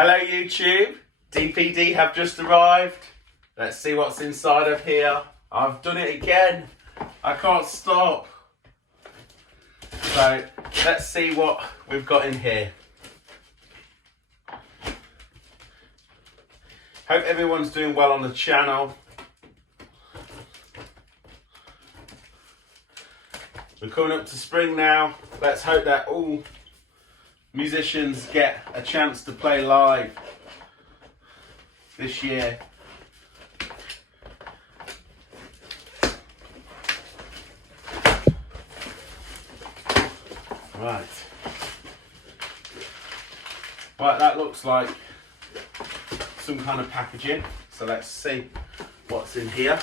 Hello YouTube, DPD have just arrived. Let's see what's inside of here. I've done it again. I can't stop. So let's see what we've got in here. Hope everyone's doing well on the channel. We're coming up to spring now. Let's hope that all musicians get a chance to play live this year. Right, that looks like some kind of packaging. So let's see what's in here.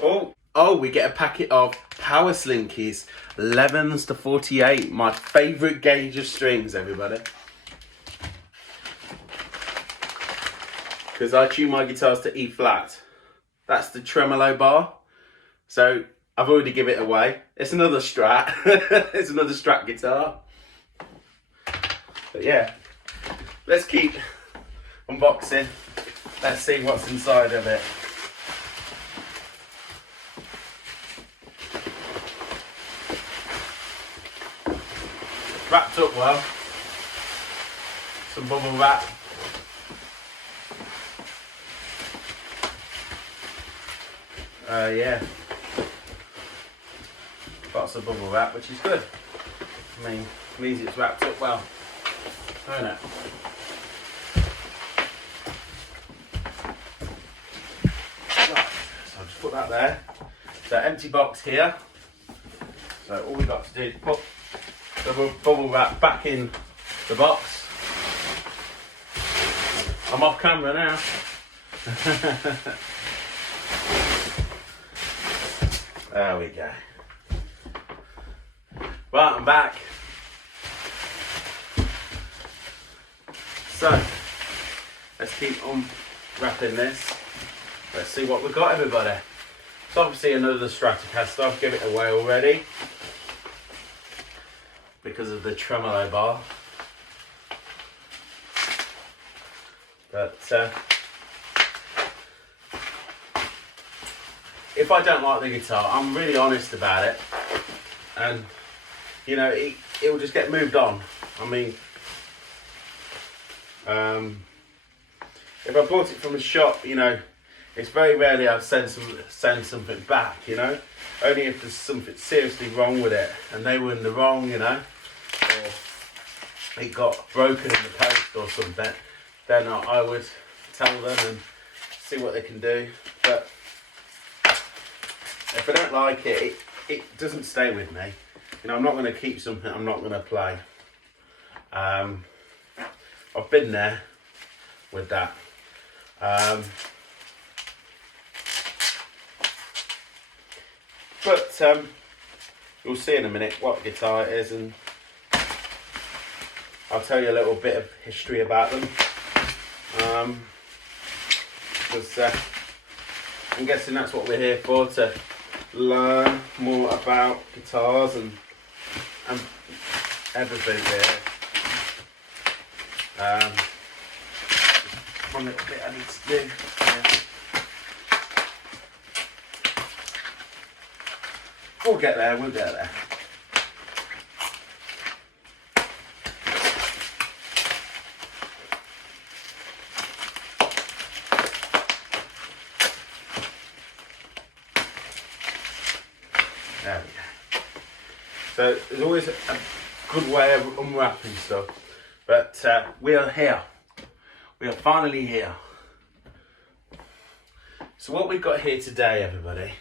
Oh, we get a packet of Power Slinkies, 11s to 48, my favourite gauge of strings, everybody. Because I tune my guitars to E flat. That's the tremolo bar. So I've already given it away. It's another Strat. It's another Strat guitar. But yeah, let's keep unboxing. Let's see what's inside of it. Wrapped up well. Some bubble wrap. Yeah. Lots of bubble wrap, which is good. I mean, it means it's wrapped up well. Don't it? Right, so I'll just put that there. So empty box here. So all we've got to do is put the bubble wrap back in the box. I'm off camera now. There we go. Right, I'm back. So, let's keep unwrapping this. Let's see what we've got, everybody. It's obviously another Stratocaster. I've given it away already because of the tremolo bar. But if I don't like the guitar, I'm really honest about it, and you know, it will just get moved on. I mean, if I bought it from a shop, you know, it's very rarely I'll send something back, you know, only if there's something seriously wrong with it and they were in the wrong, you know, or it got broken in the post or something, then I would tell them and see what they can do. But if I don't like it, it doesn't stay with me. You know, I'm not going to keep something I'm not going to play. I've been there with that. But you'll see in a minute what guitar it is, and I'll tell you a little bit of history about them. Because I'm guessing that's what we're here for, to learn more about guitars and everything here. One little bit I need to do. Yeah. We'll get there, we'll get there. There we go. So there's always a good way of unwrapping stuff, but we are here. We are finally here. So what we've got here today, everybody,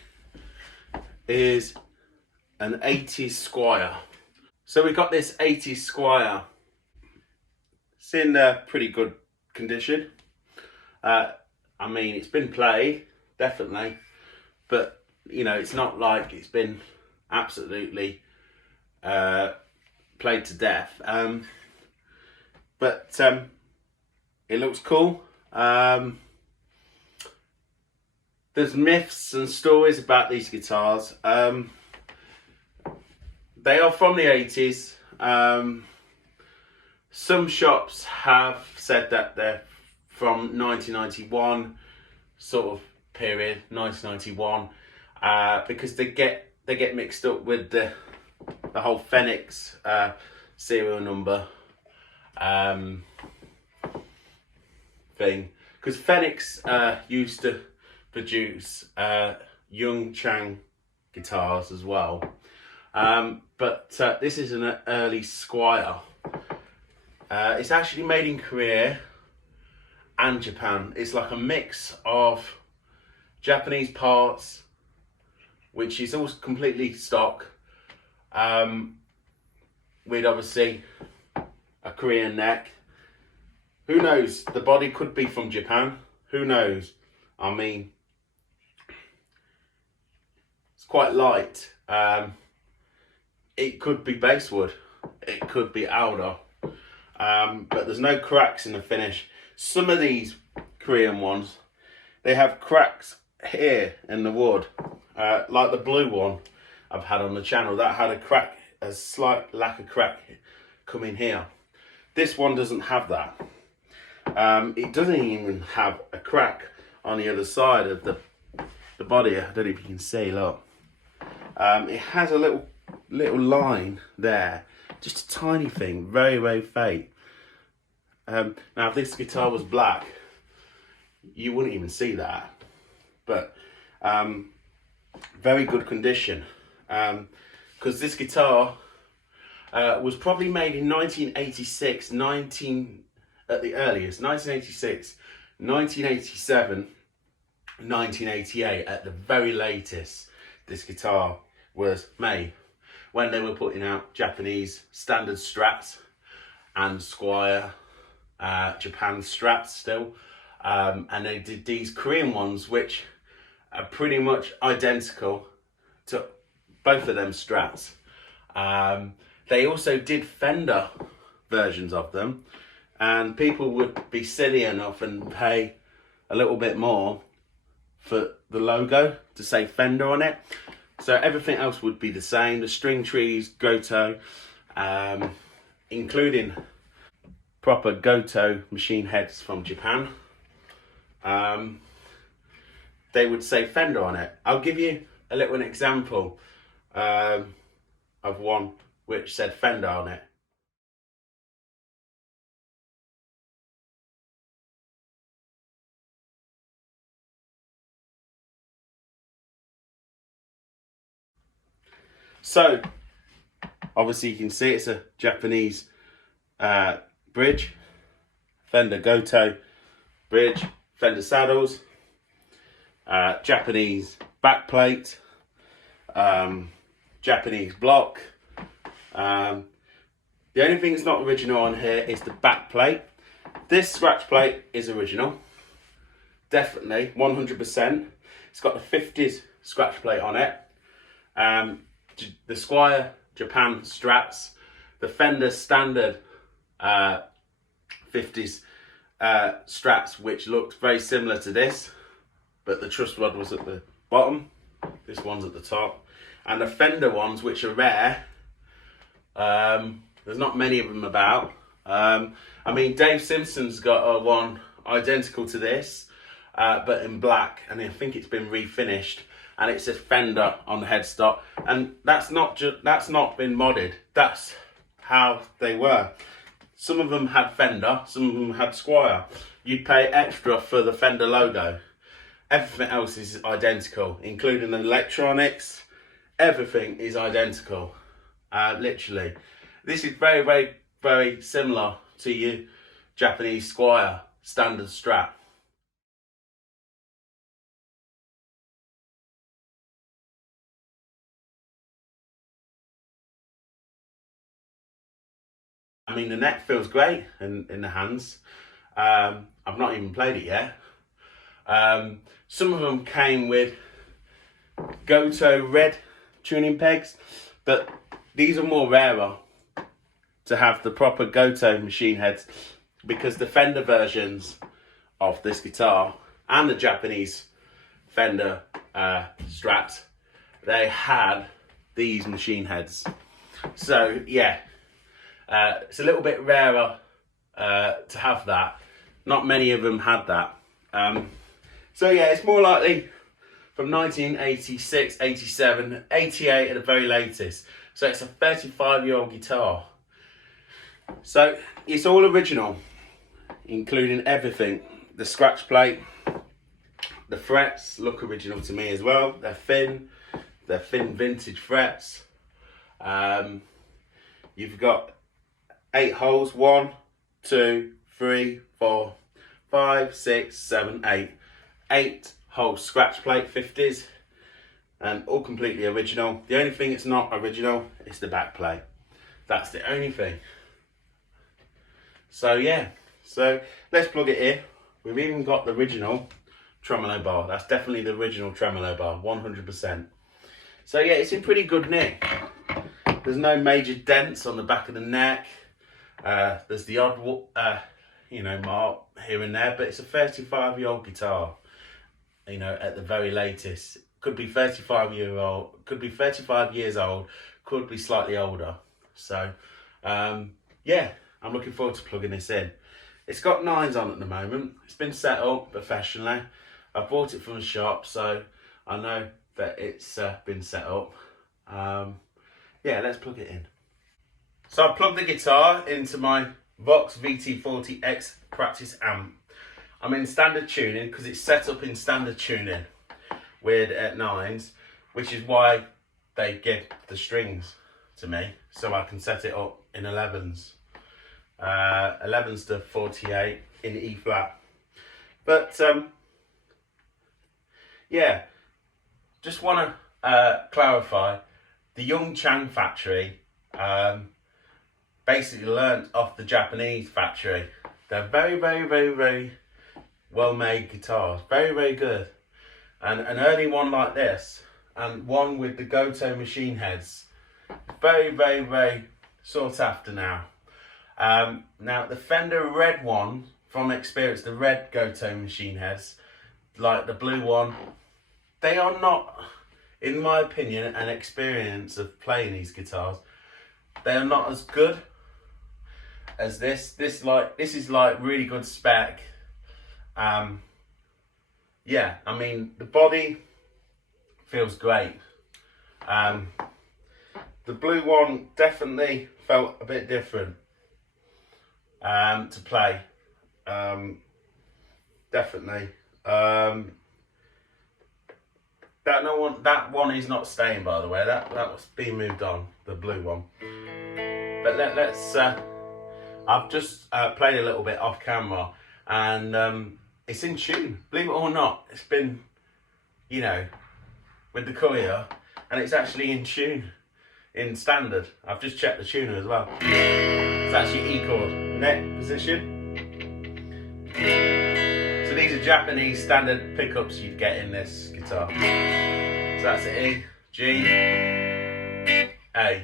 is an 80s Squire. So we've got this 80s Squire. It's in pretty good condition. I mean, it's been played, definitely, but you know, it's not like it's been absolutely played to death. But it looks cool. There's myths and stories about these guitars. They are from the 80s. Some shops have said that they're from 1991 sort of period, 1991, because they get mixed up with the whole Phoenix serial number thing, because Phoenix used to produce Young Chang guitars as well, but this is an early Squire. It's actually made in Korea and Japan. It's like a mix of Japanese parts, which is all completely stock, with obviously a Korean neck. Who knows? The body could be from Japan. Who knows? I mean, it's quite light. It could be basswood. It could be alder. But there's no cracks in the finish. Some of these Korean ones, they have cracks here in the wood. Like the blue one I've had on the channel. That had a crack, a slight lack of crack coming here. This one doesn't have that. It doesn't even have a crack on the other side of the body. I don't know if you can see, look. It has a little line there, just a tiny thing, very, very faint. Now if this guitar was black, you wouldn't even see that, but very good condition, because this guitar was probably made in 1986, at the earliest, 1986, 1987, 1988 at the very latest. This guitar was made when they were putting out Japanese standard Strats and Squire Japan Strats still, and they did these Korean ones which are pretty much identical to both of them Strats. They also did Fender versions of them, and people would be silly enough and pay a little bit more for the logo to say Fender on it. So everything else would be the same. The string trees, Goto, including proper Goto machine heads from Japan. They would say Fender on it. I'll give you a little example of one which said Fender on it. So, obviously you can see it's a Japanese bridge, Fender Goto bridge, Fender saddles, Japanese backplate, Japanese block. The only thing that's not original on here is the backplate. This scratch plate is original, definitely, 100%. It's got the 50s scratch plate on it. The Squire Japan Strats, the Fender standard 50s Strats, which looked very similar to this, but the truss rod was at the bottom, this one's at the top, and the Fender ones, which are rare. There's not many of them about. I mean, Dave Simpson's got one identical to this, but in black, and I think it's been refinished, and it says Fender on the headstock, and that's not been modded. That's how they were. Some of them had Fender, some of them had Squire. You'd pay extra for the Fender logo. Everything else is identical, including the electronics. Everything is identical, literally. This is very, very, very similar to your Japanese Squire standard Strat. I mean, the neck feels great in the hands. I've not even played it yet. Some of them came with Goto red tuning pegs, but these are more rarer to have the proper Goto machine heads, because the Fender versions of this guitar and the Japanese Fender Strat, they had these machine heads. So yeah, it's a little bit rarer to have that. Not many of them had that. So yeah, it's more likely from 1986, 87, 88 at the very latest. So it's a 35-year-old guitar. So it's all original, including everything. The scratch plate, the frets look original to me as well. They're thin vintage frets. You've got 8 holes, 1, 2, 3, 4, 5, 6, 7, 8. 8 hole scratch plate 50s, and all completely original. The only thing that's not original is the back plate. That's the only thing. So yeah, so let's plug it in. We've even got the original tremolo bar. That's definitely the original tremolo bar, 100%. So yeah, it's in pretty good nick. There's no major dents on the back of the neck. There's the odd, mark here and there, but it's a 35-year-old guitar. You know, at the very latest, could be 35-year-old, could be 35 years old, could be slightly older. So, yeah, I'm looking forward to plugging this in. It's got 9s on at the moment. It's been set up professionally. I bought it from a shop, so I know that it's been set up. Yeah, let's plug it in. So I plugged the guitar into my Vox VT40X practice amp. I'm in standard tuning because it's set up in standard tuning with 9s, which is why they give the strings to me, so I can set it up in 11s. 11s to 48 in E flat. But yeah, just want to clarify, the Young Chang factory basically learnt off the Japanese factory. They're very, very, very, very well-made guitars, very, very good. And an early one like this, and one with the Goto machine heads, very, very, very sought after now. Now the Fender red one, from experience, the red Goto machine heads, like the blue one, they are not, in my opinion and experience of playing these guitars, they are not as good as this. This is like really good spec. Yeah, I mean, the body feels great. The blue one definitely felt a bit different to play. Definitely. That one is not staying, by the way. That was being moved on, the blue one. But let's. I've just played a little bit off camera, and it's in tune. Believe it or not, it's been, with the Courier, and it's actually in tune, in standard. I've just checked the tuner as well. It's actually E chord, neck position. So these are Japanese standard pickups you'd get in this guitar. So that's E, G, A.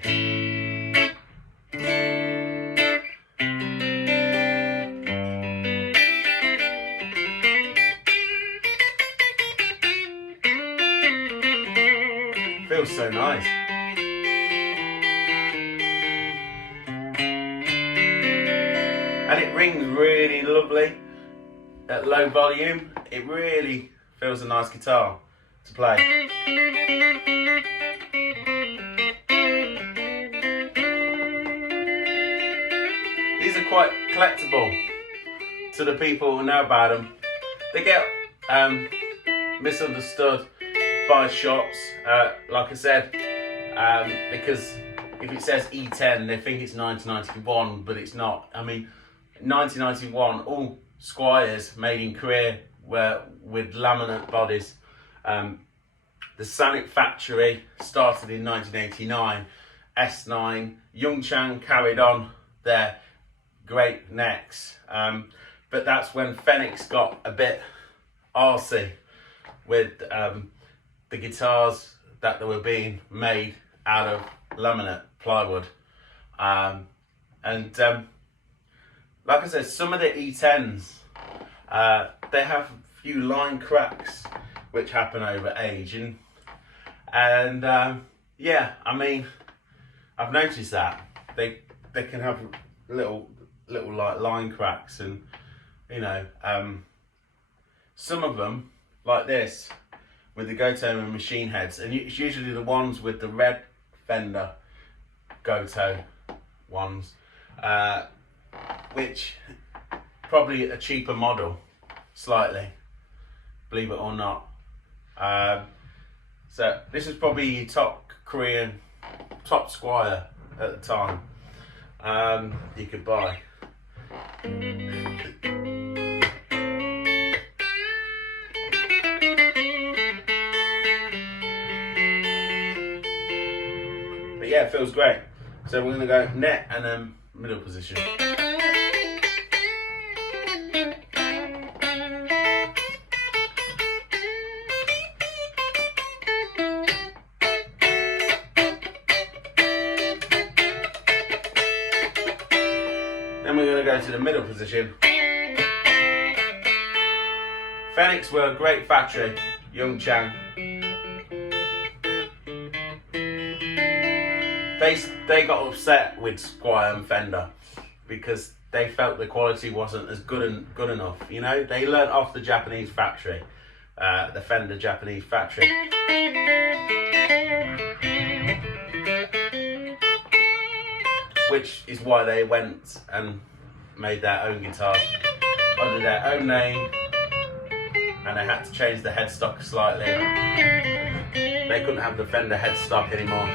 Feels so nice. And it rings really lovely at low volume. It really feels a nice guitar to play. These are quite collectible to the people who know about them. They get misunderstood by shops, like I said, because if it says E10, they think it's 1991, but it's not. I mean, 1991, all Squires made in Korea were with laminate bodies. The Sanic factory started in 1989. S9, Youngchang carried on their great necks, but that's when Phoenix got a bit arsey with the guitars that they were being made out of laminate plywood. Like I said, some of the E10s, they have a few line cracks which happen over age, and yeah, I mean, I've noticed that they can have little little like line cracks, and you know, some of them like this with the Goto and machine heads, and it's usually the ones with the red fender Goto ones, which probably a cheaper model, slightly, believe it or not. So this is probably your top Korean, top Squire at the time you could buy. But yeah, it feels great. So we're going to go net and then middle position. Then we're going to go to the middle position. Phoenix were a great factory, Youngchang. They got upset with Squire and Fender because they felt the quality wasn't as good enough. You know, they learnt off the Japanese factory, the Fender Japanese factory. Which is why they went and made their own guitar under their own name, and they had to change the headstock slightly. They couldn't have the Fender headstock anymore.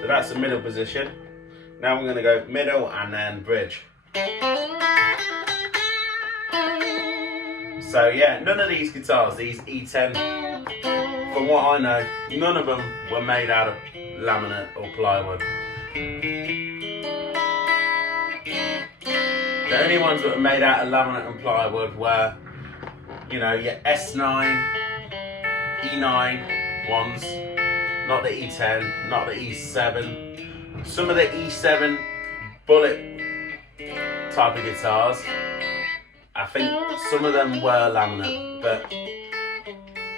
So that's the middle position. Now we're going to go middle and then bridge. So yeah, none of these guitars, these E10, from what I know, none of them were made out of laminate or plywood. The only ones that were made out of laminate and plywood were, you know, your S9, E9 ones, not the E10, not the E7. Some of the E7 bullet type of guitars, I think some of them were laminate,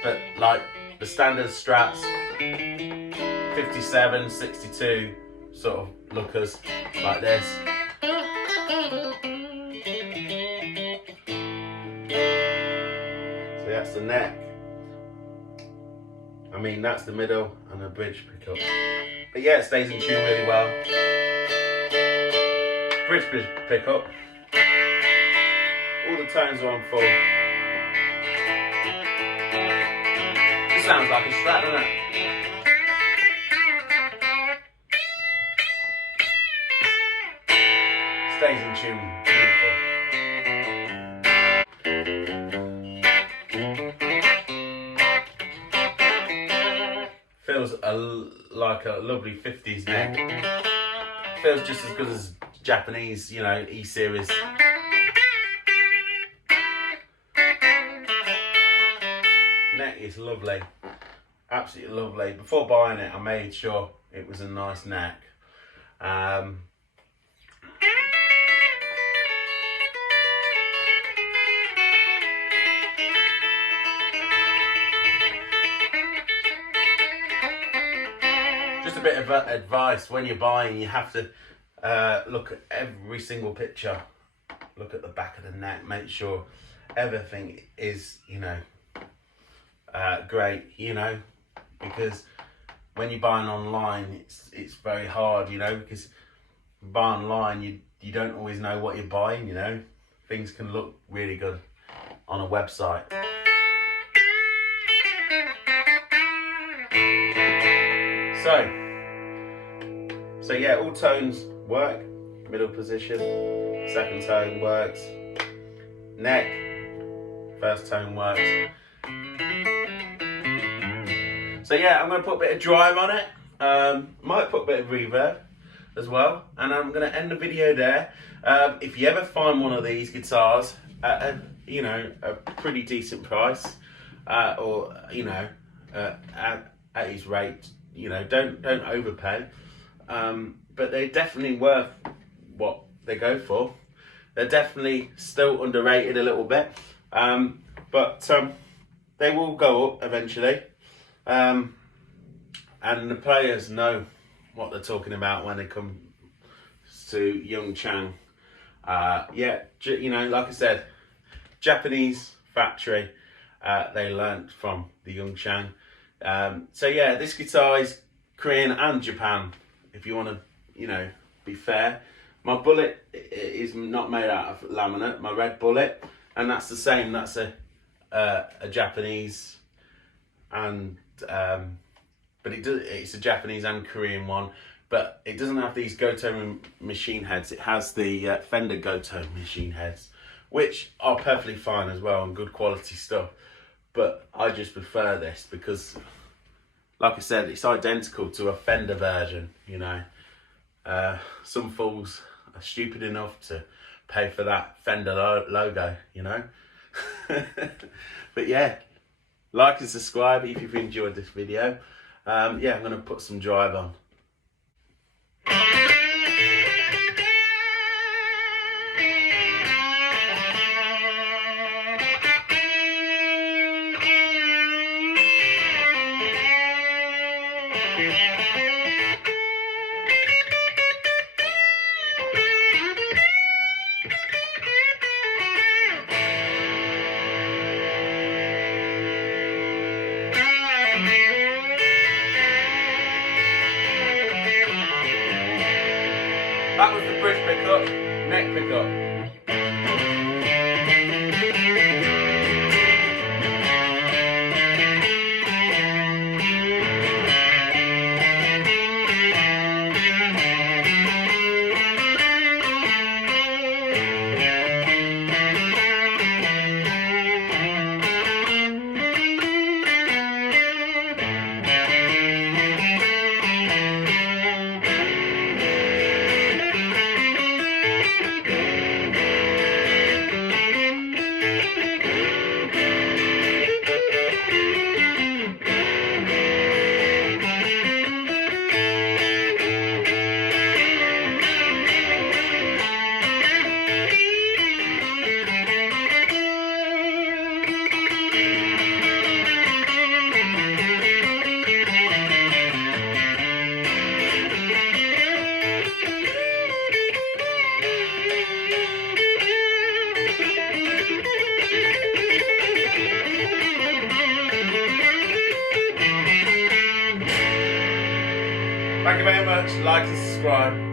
but like the standard Strats, 57, 62 sort of lookers like this. So that's the neck. I mean, that's the middle and the bridge pickup. But yeah, it stays in tune really well. Bridge pickup. All the tones are on full. It sounds like a Strat, doesn't it? Stays in tune, beautiful. Feels like a lovely 50s neck. Feels just as good as Japanese, you know, E series. Neck is lovely, absolutely lovely. Before buying it, I made sure it was a nice neck. Just a bit of advice: when you're buying, you have to look at every single picture. Look at the back of the neck. Make sure everything is, you know, great. You know, because when you're buying online, it's very hard. You know, because buy online, you don't always know what you're buying. You know, things can look really good on a website. So yeah, all tones work. Middle position, second tone works. Neck, first tone works. So yeah, I'm going to put a bit of drive on it. Might put a bit of reverb as well. And I'm going to end the video there. If you ever find one of these guitars at a, you know, a pretty decent price, or you know, at its rate, you know, don't overpay. But they're definitely worth what they go for. They're definitely still underrated a little bit, but they will go up eventually. And the players know what they're talking about when they come to Yongchang. Yeah, you know, like I said, Japanese factory. They learnt from the Yongchang. So yeah, this guitar is Korean and Japan. If you want to, you know, be fair. My bullet is not made out of laminate. My red bullet, and that's the same. That's a Japanese, and but it's a Japanese and Korean one. But it doesn't have these Goto machine heads. It has the Fender Goto machine heads, which are perfectly fine as well and good quality stuff. But I just prefer this because, like I said, it's identical to a Fender version, you know. Some fools are stupid enough to pay for that Fender logo, you know. But yeah, like and subscribe if you've enjoyed this video. Yeah, I'm going to put some drive on. That was the bridge pickup, neck pickup. Thank you very much. Like and subscribe.